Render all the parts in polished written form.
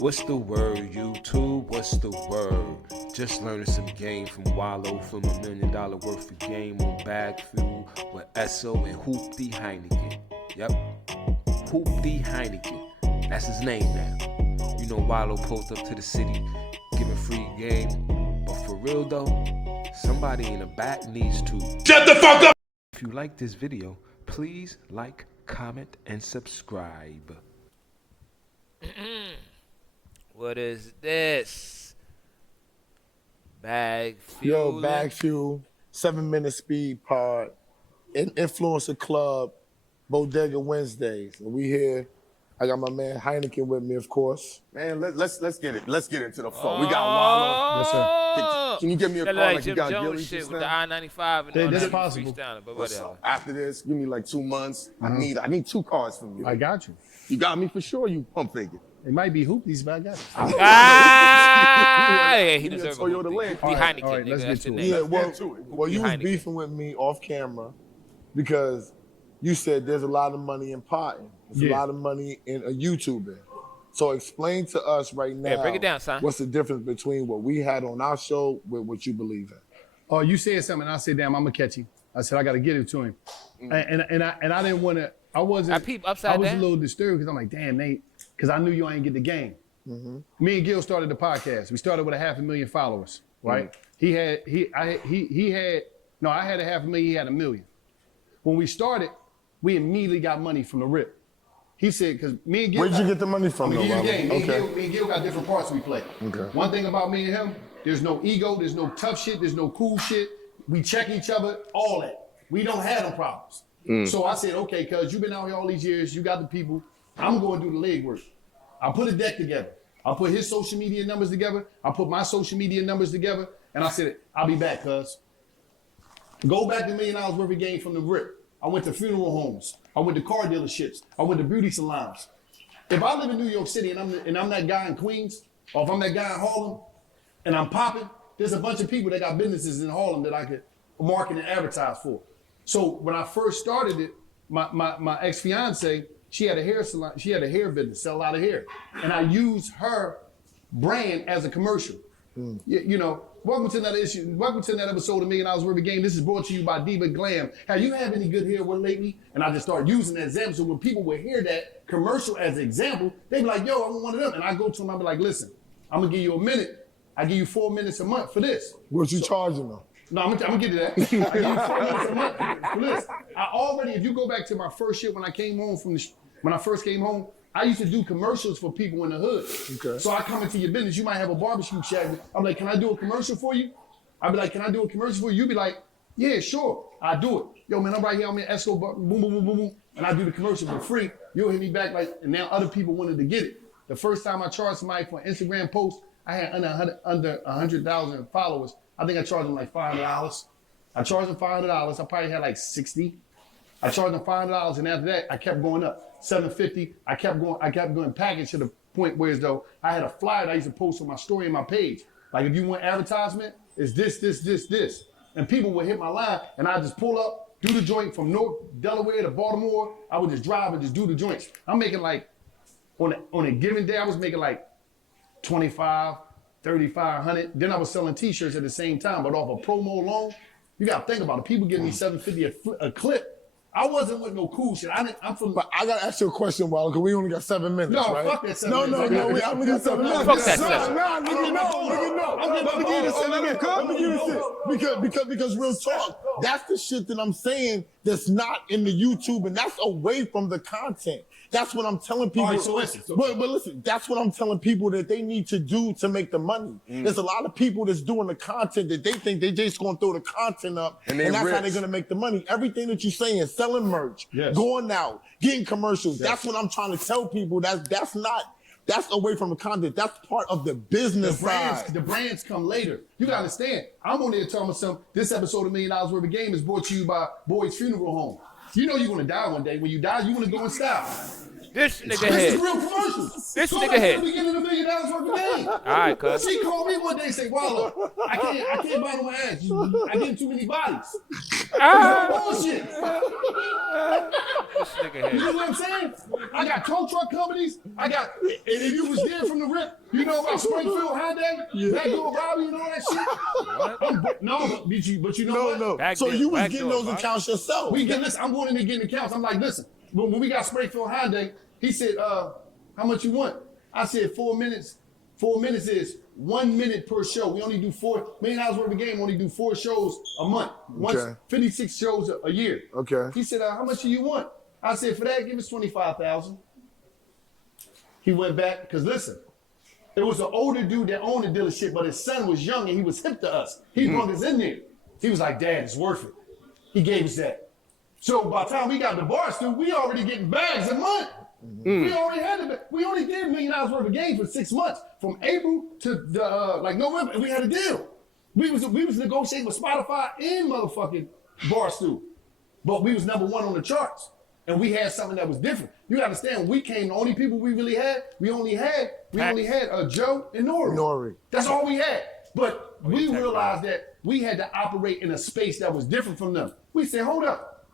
What's the word, YouTube? What's the word? Just learning some game from Walo from $1 million worth of game on bagfuel with Esso and Hooptie Heineken. Yep, Hooptie Heineken. That's his name now. You know Walo pulled up to the city, giving free game. But for real though, somebody in the back needs to shut the fuck up! If you like this video, please like, comment, and subscribe. What is this? Bagfuel. Yo, bagfuel, 7-minute speed pod, influencer club, bodega Wednesdays, and we here. I got my man Heineken with me, of course. Man, let's get it. Let's get into the phone. We got Walo. Yes, sir. Can you give me a call like you got Gilly shit just with now? the I-95 and all That's that possible. But What's whatever. up? After this, give me like 2 months. I need 2 cars from you. I got you. You got me for sure. You pump figure. It might be Hoopties, but I got you. Yeah, he Give me a deserves a Toyota Hooptie. Land. Hooptie Heineken, all right, nigga, let's that's get your to name. it. Yeah, well, you was Heineken. beefing with me off camera because you said there's a lot of money in potting. There's a lot of money in a YouTuber. So explain to us right now, Yeah, break it down, son. what's the difference between what we had on our show with what you believe in? Oh, you said something, I said, damn, I'm gonna catch him. I said, I gotta get it to him. And I didn't wanna, I wasn't, I peep upside I was down. a little disturbed because I'm like, damn, Nate, because I knew you ain't get the game. Me and Gil started the podcast. We started with 500,000 followers, right? I had 500,000, he had 1 million. When we started, we immediately got money from the rip. He said, because me and Gil. Where'd you get the money from, I'm though, gonna give you the Walo? game. Me and Gil got different parts we play. Okay. One thing about me and him, there's no ego, there's no tough shit, there's no cool shit. We check each other, all that. We don't have them problems. So I said, okay, cuz you've been out here all these years, you got the people, I'm going to do the legwork. I put a deck together. I put his social media numbers together. I put my social media numbers together. And I said, I'll be back, cuz. Go back to $1 million worth of game from the rip. I went to funeral homes. I went to car dealerships. I went to beauty salons. If I live in New York City and I'm that guy in Queens, or if I'm that guy in Harlem, and I'm popping, there's a bunch of people that got businesses in Harlem that I could market and advertise for. So when I first started it, my ex-fiance, she had a hair salon, she had a hair business, sell a lot of hair. And I used her brand as a commercial. You know, welcome to another episode of $1 Million Worth of Game. This is brought to you by Diva Glam. Have you had any good hair lately? And I just started using that example. So when people would hear that commercial as an example, they'd be like, yo, I want one of them. And I go to them, I'll be like, listen, I'm gonna give you a minute. I give you 4 minutes a month for this. What you charging them? No, I'm gonna get to that. I give you 4 minutes a month for this. If you go back to my first shit when I came home when I first came home, I used to do commercials for people in the hood. Okay. So I come into your business, you might have a barbecue shack. I'm like, can I do a commercial for you? I'd be like, can I do a commercial for you? You'd be like, yeah, sure, I'll do it. Yo, man, I'm right here, I'm in Esso, boom, boom, boom, boom, boom. And I do the commercial for free. You'll hit me back and now other people wanted to get it. The first time I charged somebody for an Instagram post, I had under 100,000 followers. I think I charged them like $500. I charged them $500. I probably had like 60. I charged them $500, and after that, I kept going up. $750. I kept going package to the point where as though I had a flyer that I used to post on my story and my page. Like if you want advertisement, it's this. And people would hit my line, and I just pull up, do the joint from North Delaware to Baltimore. I would just drive and just do the joints. I'm making like, on a given day, I was making like 25, 3,500. Then I was selling t-shirts at the same time, but off a promo alone, you gotta think about it. People give me $750 a clip. I wasn't with no cool shit. I'm from. But I gotta ask you a question, Walo, because we only got 7 minutes, No, right? fuck that 7 minutes. No, we only got 7 minutes. Fuck that Nah, 7. Nah, nigga, no. Let me give you the 7 minutes. Let me give you this. Because real talk, that's the shit that I'm saying that's not in the YouTube, and that's away from the content. That's what I'm telling people. All right, so listen. But listen, that's what I'm telling people that they need to do to make the money. There's a lot of people that's doing the content that they think they just gonna throw the content up, and that's how they're gonna make the money. Everything that you're saying, selling merch, going out, getting commercials, that's what I'm trying to tell people. That's away from the content. That's part of the business side. The brands come later. You gotta understand. I'm on there telling myself this episode of $1 Million Worth of Game is brought to you by Boyd's Funeral Home. You know you're gonna die one day. When you die, you wanna go in style. This nigga This here. is real commercials. This So nigga that's here. we getting $1 million worth of game. All right, cuz. She called me one day and said, Walo, I can't buy no my ass. I get too many bodies. Bullshit. This nigga You here. know what I'm saying? I got tow truck companies. And if you was there from the rip, you know about Springfield Hyundai, Backdoor Bobby and all that shit. But you know what? No. Back So there, you was back getting door, those bro. accounts yourself. Listen, I'm going in there getting accounts. I'm like, listen, when we got Springfield Hyundai, he said, how much you want? I said 4 minutes. 4 minutes is 1 minute per show. We only do $4 million worth of game. Only do 4 shows a month. Once 56 shows a year. Okay. He said, how much do you want? I said, for that, give us $25,000. He went back because listen, it was an older dude that owned the dealership, but his son was young and he was hip to us. He brought us in there. He was like, Dad, it's worth it. He gave us that. So by the time we got the bar stool, we already getting bags a month. We already had it. We only did $1 million worth of games for 6 months, from April to the November, and we had a deal. We was negotiating with Spotify and motherfucking Barstool, but we was #1 on the charts, and we had something that was different. You gotta understand, when we came, the only people we really had, we only had Joe and Nori. That's all we had. But we realized that we had to operate in a space that was different from them. We said, hold up,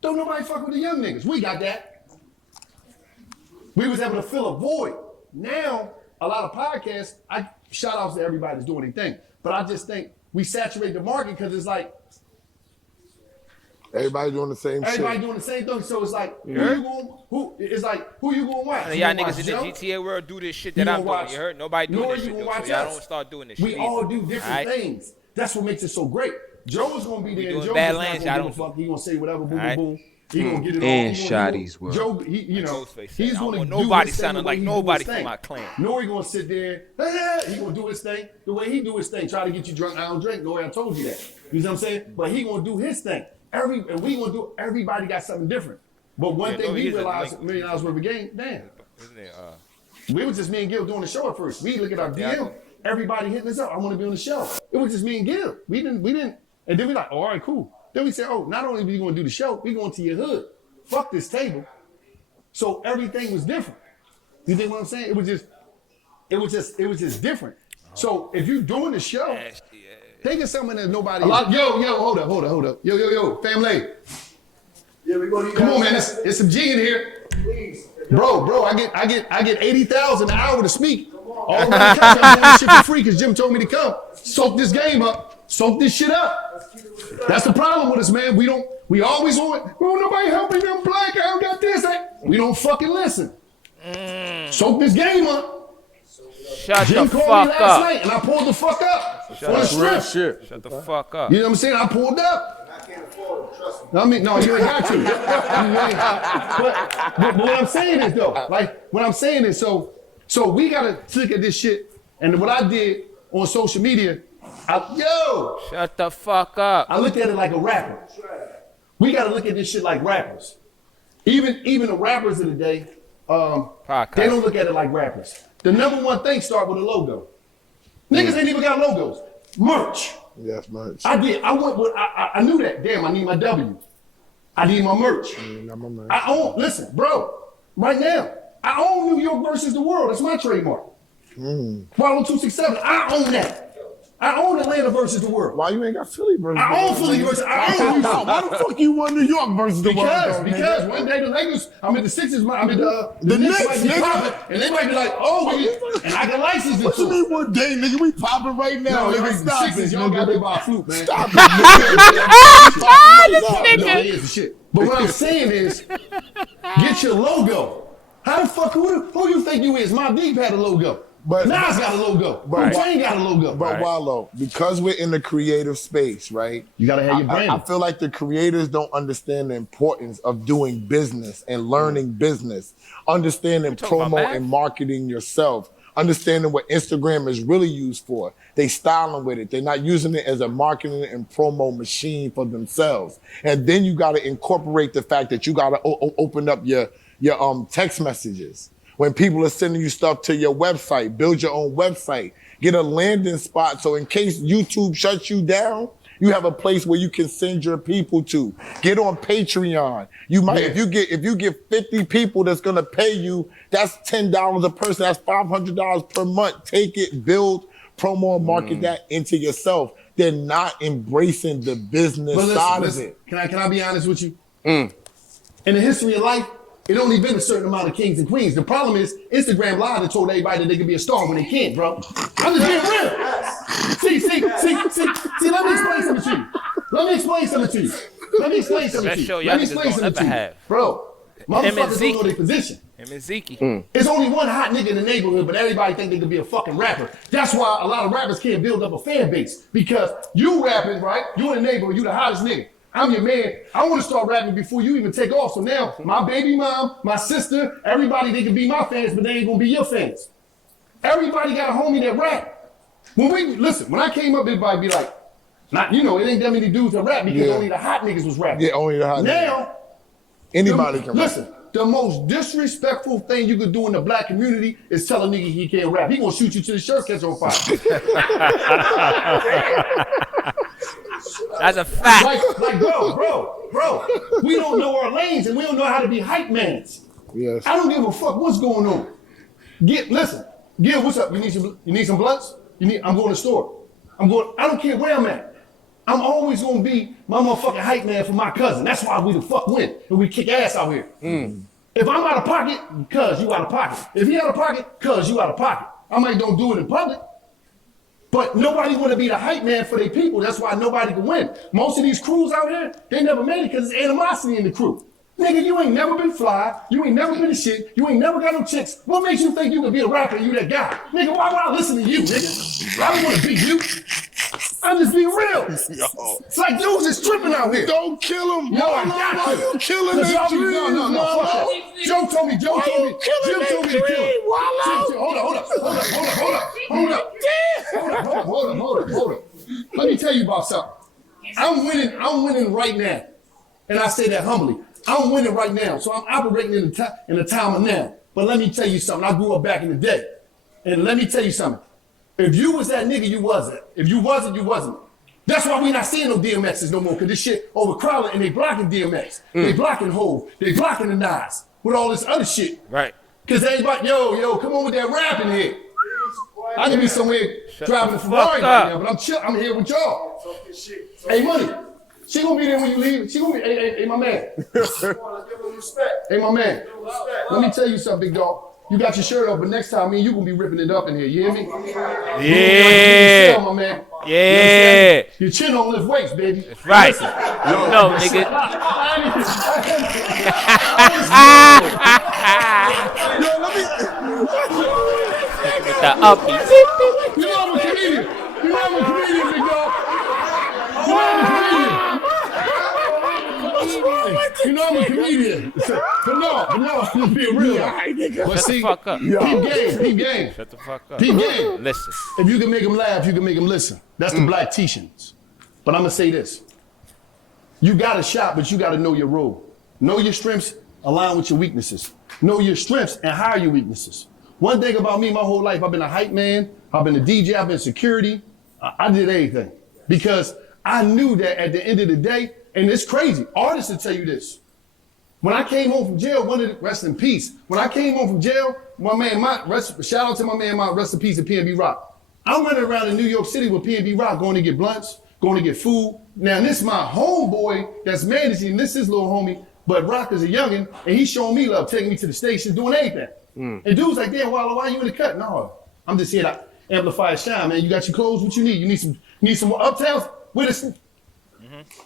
don't nobody fuck with the young niggas. We got that. We was able to fill a void. Now, a lot of podcasts, shout outs to everybody that's doing their thing, but I just think we saturate the market because it's like, everybody doing the same shit. everybody doing the same thing. So it's like, who you going to watch? And You y'all gonna niggas watch in Joe? the GTA world do this shit You that gonna I'm doing. watch You heard? Nobody doing Nor this you shit, gonna though, watch so y'all us. don't start doing this shit We either. all do different Alright? things. That's what makes it so great. Joe is gonna be there. doing Joe bad is not lands, gonna y'all give a don't fuck. He gonna say whatever, boom, boom, Alright? boom. He gonna get it all. And He gonna- Shotty's world. Joe, you know, Ghostface he's said, I gonna want do nobody his thing sounding the way like he do nobody his from thing. my clan. Nori gonna sit there. He gonna do his thing the way he do his thing. Try to get you drunk. I don't drink. Nori, I told you that. You know what I'm saying? But he gonna do his thing. And we gonna do. Everybody got something different. But one thing Nori we is a realized, link. $1 million worth of game. Damn. Isn't it, We was just me and Gil doing the show at first. We look at our Yeah. DM, everybody hitting us up. I want to be on the show. It was just me and Gil. We didn't, and then we like, all right, cool. Then we said, oh, not only are we going to do the show, we going to your hood. Fuck this table. So everything was different. You think what I'm saying? It was just different. So if you're doing the show, think of something that nobody. Yo, hold up. Yo, family. Yeah, we gonna Come on, man. It's some G in here. Please. Bro, I get 80,000 an hour to speak. All around the country, I'm doing this shit for free because Jim told me to come. Soak this game up. Soak this shit up. That's the problem with us, man. We always want, oh, nobody helping them black. I don't got this. We don't fucking listen. Soak this game up. shut Jim the called me fuck last up. night and I pulled the fuck up. On the strip. Shit. Shut the fuck up. You know what I'm saying? I pulled up. I can't afford it, trust me. I mean, no, you ain't got to. But what I'm saying is though, so we gotta look at this shit. And what I did on social media, Shut the fuck up. I looked at it like a rapper. We gotta look at this shit like rappers. Even the rappers of the day, they don't look at it like rappers. The #1 thing start with a logo. Niggas ain't even got logos. Merch. Yes, merch. I did. I knew that. Damn, I need my W. I need my merch. I own, listen, bro, right now, I own New York versus the world. That's my trademark. Walo 267, I own that. I own Atlanta versus the world. Why you ain't got Philly versus I own Philly versus, I own Why the fuck you won New York versus the world? Because one day the Lakers, the Sixers, the Knicks might be nigga. popping, and they might be like, and I can license it What you too. mean one day, nigga? We popping right now, No, nigga. the Stop Sixers, it, y'all got to nigga. buy a flute, man. Stop it, nigga. No, it is the shit. But what I'm saying is, get your logo. How the fuck, who you think you is? Mobb Deep had a logo. But- Nas got a logo. But- Wayne got a logo. But Walo, because we're in the creative space, right? You gotta have your brand. I feel like the creators don't understand the importance of doing business and learning business, understanding talking about promo math? and marketing yourself, understanding what Instagram is really used for. They styling with it. They're not using it as a marketing and promo machine for themselves. And then you got to incorporate the fact that you got to open up your text messages. When people are sending you stuff to your website, build your own website, get a landing spot. So in case YouTube shuts you down, You have a place where you can send your people to. Get on Patreon. You might, if you get 50 people that's gonna pay you, that's $10 a person. That's $500 per month. Take it, build, promo, and market that into yourself. They're not embracing the business side of it. Can I be honest with you? In the history of life, it only been a certain amount of kings and queens. The problem is Instagram lied and told everybody that they could be a star when they can't, bro. I'm just being real. See, let me explain something to you. Let me explain something to you. Bro, motherfuckers don't know their position. Him and Zeke. It's only one hot nigga in the neighborhood, but everybody think they could be a fucking rapper. That's why a lot of rappers can't build up a fan base. Because you rapping, right? You in the neighborhood, you the hottest nigga. I'm your man. I want to start rapping before you even take off. So now, my baby mom, my sister, everybody, they can be my fans, but they ain't gonna be your fans. Everybody got a homie that rap. When I came up, everybody be like, it ain't that many dudes that rap because only the hot niggas was rapping. Yeah, only the hot niggas. Now, anybody can rap. Listen, the most disrespectful thing you could do in the black community is tell a nigga he can't rap. He gonna shoot you till the shirt catch on fire. That's a fact. Like, bro, we don't know our lanes and we don't know how to be hype mans. Yes. I don't give a fuck what's going on. Listen, Gil, what's up? You need some blunts? I'm going to the store. I don't care where I'm at. I'm always gonna be my motherfucking hype man for my cousin. That's why we the fuck win and we kick ass out here. If I'm out of pocket, cuz you out of pocket. If he out of pocket, cuz you out of pocket. I might don't do it in public. But nobody want to be the hype man for their people. That's why nobody can win. Most of these crews out here, they never made it because there's animosity in the crew. Nigga, you ain't never been fly. You ain't never been a shit. You ain't never got no chicks. What makes you think you can be a rapper and you that guy? Nigga, why would I listen to you, nigga? I don't want to be you. I'm just being real. It's like dudes is tripping out here. Don't kill him. Yo, I got you killing that dream. No, fuck that. Joe told me to kill him. Hold up. Let me tell you about something. I'm winning right now. And I say that humbly. I'm winning right now. So I'm operating in the time of now. But let me tell you something. I grew up back in the day. And let me tell you something. If you was that nigga, you wasn't. If you wasn't, you wasn't. That's why we not seeing no DMXs no more, because this shit overcrowded and they blocking DMX. They blocking Hov. They blocking the Nas with all this other shit. Right. Because everybody, yo, come on with that rap in here. I can be somewhere driving a Ferrari right now, but I'm here with y'all. Hey, Money. She gonna be there when you leave. She gonna be, hey, my man. Hey, my man. Let me tell you something, big dog. You got your shirt off, but next time, me and you gonna be ripping it up in here. You hear me? Yeah. My man. Yeah. Your chin don't lift weights, baby. That's right. No, nigga. With the uppies. You know I'm a comedian. Big dog. You know I'm a comedian. But no, I'm just being real. But Shut the fuck up. Peep game. Shut the fuck up. Peep game. Listen. If you can make them laugh, you can make them listen. That's the black T-shirts. But I'm gonna say this. You gotta shop, but you gotta know your role. Know your strengths, align with your weaknesses. Know your strengths and hire your weaknesses. One thing about me, my whole life, I've been a hype man, I've been a DJ, I've been security. I did everything. Because I knew that at the end of the day, and it's crazy, artists will tell you this. When I came home from jail, rest in peace. When I came home from jail, shout out to my man, rest in peace at PNB Rock. I'm running around in New York City with PNB Rock, going to get blunts, going to get food. Now this is my homeboy that's managing, this is little homie, but Rock is a youngin', and he's showing me love, taking me to the station, doing anything. And dude's like, damn, Walo, why you in the cut? No, I'm just here to amplify and shine, man. You got your clothes, what you need? You need some more uptowns?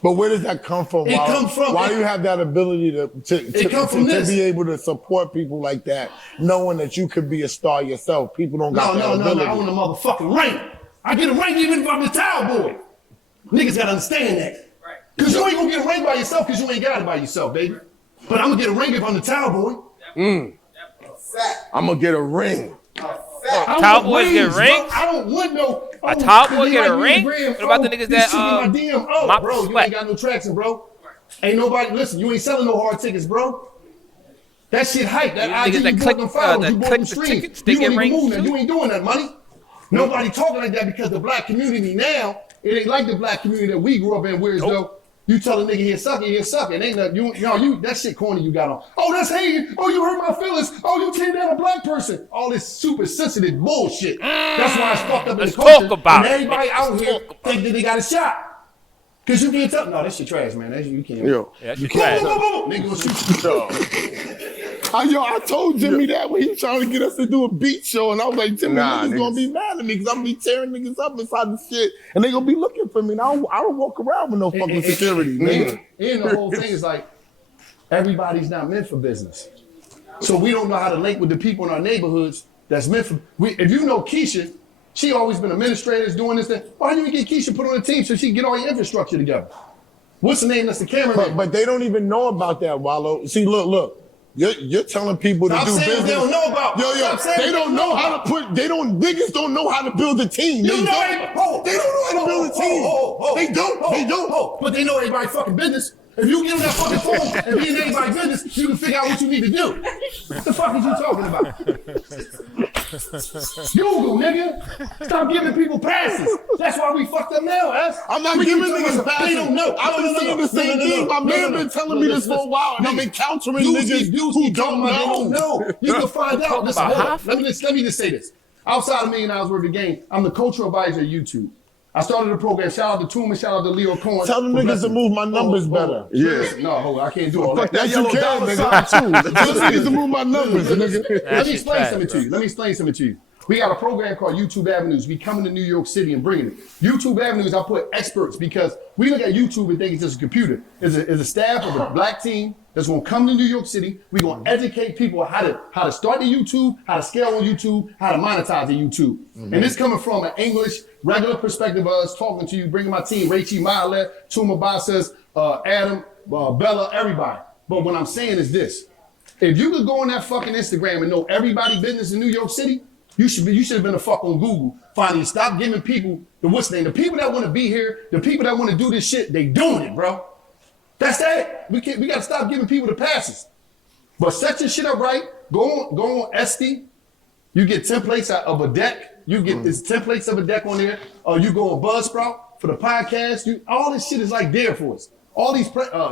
But where does that come from? It comes from. Why do you have that ability to be able to support people like that, knowing that you could be a star yourself? People don't got that ability. No, I want a motherfucking ring. I get a ring even if I'm the towel boy. Niggas gotta understand that. Cause you ain't gonna get a ring by yourself because you ain't got it by yourself, baby. But I'm gonna get a ring if I'm the towel boy. I'm gonna get a ring. Towel boys get rings? I don't want no. A towel boy get a ring? What about the niggas that mop bro, you sweat? ain't got no traction, bro. Ain't nobody, listen, you ain't selling no hard tickets, bro. That shit hype. That IG, you bought them followers, you bought them streams. You don't even move now. You ain't doing that, money. Nobody talking like that because the black community now It ain't like the black community that we grew up in, where though you tell a nigga he'll suck it. Ain't nothing. You that shit corny you got on. Oh, that's hating. Oh, you hurt my feelings. Oh, you tear down a black person. All this super sensitive bullshit. That's why it's fucked up in the culture. Talk about and everybody out here think that they got a shot. Cause you can't tell. No, that shit trash, man. That shit, you can't. Yo, you trash. Nigga gonna shoot you. I told Jimmy that when he was trying to get us to do a beat show, and I was like, Jimmy, niggas gonna be mad at me because I'm gonna be tearing niggas up inside the shit, and they gonna be looking for me. And I don't walk around with no fucking security, nigga. And the whole thing is like, everybody's not meant for business. So we don't know how to link with the people in our neighborhoods that's meant for. If you know Keisha, she always been administrators doing this thing. Why don't you get Keisha put on a team so she can get all your infrastructure together? What's the name that's the cameraman? But they don't even know about that, Walo. See, look. You're telling people to do business. They don't know about. They don't know how to put. Niggas don't know how to build a team. They don't know how to build a team. They don't. But they know everybody's fucking business. If you give them that fucking phone and be in everybody's business, you can figure out what you need to do. What the fuck is you talking about? Google, nigga. Stop giving people passes. That's why we fucked up now, ass. I'm not giving niggas passes. They don't know. I've been saying the same thing. My man been telling me this for a while, and I'm encountering niggas who don't know. You can find out. Listen, let me just say this. Outside of $1 million worth of game, I'm the cultural advisor at YouTube. I started the program. Shout out to Tuma, shout out to Leo Cohen. Tell them niggas to move my numbers better. Yeah. No, I can't do all that. That you can, nigga. Tell niggas to move my numbers, nigga. Let me explain something to you. We got a program called YouTube Avenues. We coming to New York City and bringing it. YouTube Avenues, I put experts because we look at YouTube and think it's just a computer. It's a staff of a black team that's gonna come to New York City. We're gonna educate people how to start the YouTube, how to scale on YouTube, how to monetize the YouTube. And this coming from an English, regular perspective of us talking to you, bringing my team, Rachie, Milet, Tuma Basas, Adam, Bella, everybody. But what I'm saying is this. If you could go on that fucking Instagram and know everybody business in New York City, you should have been a fuck on Google. Finally, stop giving people the what's name. The people that want to be here, the people that want to do this shit, they doing it, bro. That's that. We got to stop giving people the passes. But set your shit up right. Go on SD. You get templates of a deck. You get this templates of a deck on there. You go on Buzzsprout for the podcast. All this shit is like there for us. All these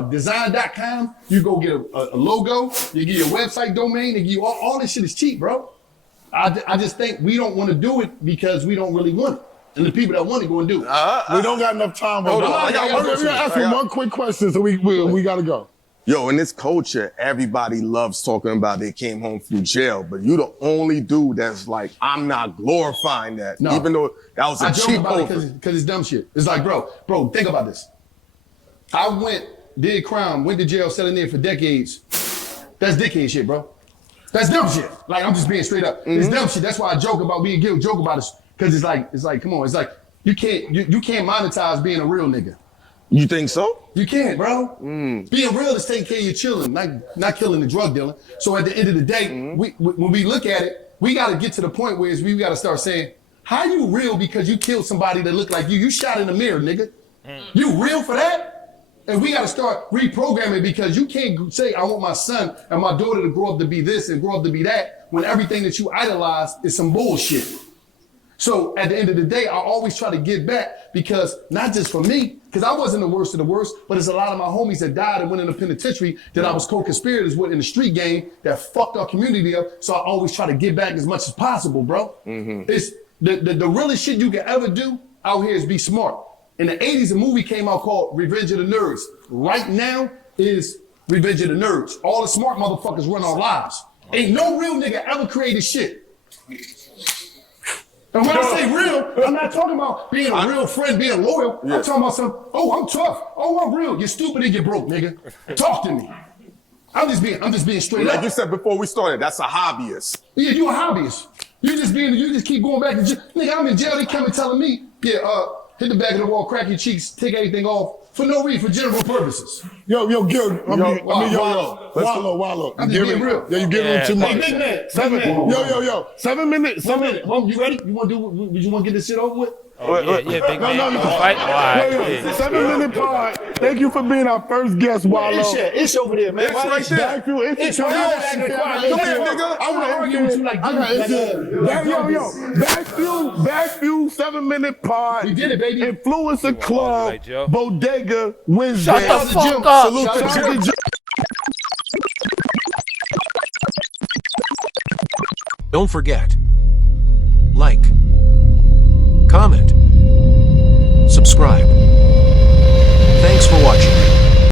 design.com. You go get a logo. You get your website domain. They give you all this shit is cheap, bro. I just think we don't want to do it because we don't really want it. And the people that want it go and do it. We don't got enough time. Hold on. I got ask him one quick question, so we got to go. Yo, in this culture, everybody loves talking about they came home through jail, but you the only dude that's like, I'm not glorifying that. No. Even though that was a cheap offer. Because it's dumb shit. It's like, bro, think about this. I did crime, went to jail, sat in there for decades. That's dickhead shit, bro. That's dumb shit. Like, I'm just being straight up. It's dumb shit. That's why I joke about being guilty, joke about it. Because it's like, come on. It's like, you can't monetize being a real nigga. You think so? You can't, bro. Being real is taking care of your children, not killing the drug dealer. So at the end of the day, when we look at it, we got to get to the point where we got to start saying, how you real because you killed somebody that looked like you? You shot in the mirror, nigga. You real for that? And we got to start reprogramming because you can't say, I want my son and my daughter to grow up to be this and grow up to be that when everything that you idolize is some bullshit. So at the end of the day, I always try to give back because not just for me, because I wasn't the worst of the worst, but it's a lot of my homies that died and went in the penitentiary that I was co-conspirators with in the street game that fucked our community up. So I always try to give back as much as possible, bro. It's the realest shit you can ever do out here is be smart. In the 80s, a movie came out called Revenge of the Nerds. Right now is Revenge of the Nerds. All the smart motherfuckers run our lives. Ain't no real nigga ever created shit. And when I say real, I'm not talking about being a real friend, being loyal. Yeah. I'm talking about I'm tough. Oh, I'm real. You're stupid and you're broke, nigga. Talk to me. I'm just being straight up. Like you said before we started, that's a hobbyist. Yeah, you a hobbyist. You just keep going back to jail. Nigga, I'm in jail. They come and telling me, hit the back of the wall, crack your cheeks, take anything off for no reason, for general purposes. Yo, Gil. Walo. I'm just being real. Yeah, you giving him too much. Hey, big man. 7 minutes. 7 minutes. Home, you ready? You want to get this shit over with? Yeah, big man. Fight. All right. Yeah. 7 Minute Pod. Thank you for being our first guest, Wallo. It's over there, man. It's right there. Bagfuel, It's come right here, there. Come here, nigga. I want to argue with you like Bagfuel, 7 Minute Pod. We did it, baby. Influencer Club, like Joe. Bodega, Wednesday. Shut the fuck up. Salute to Shout out to Joe. Don't forget, like, comment, subscribe. Thanks for watching.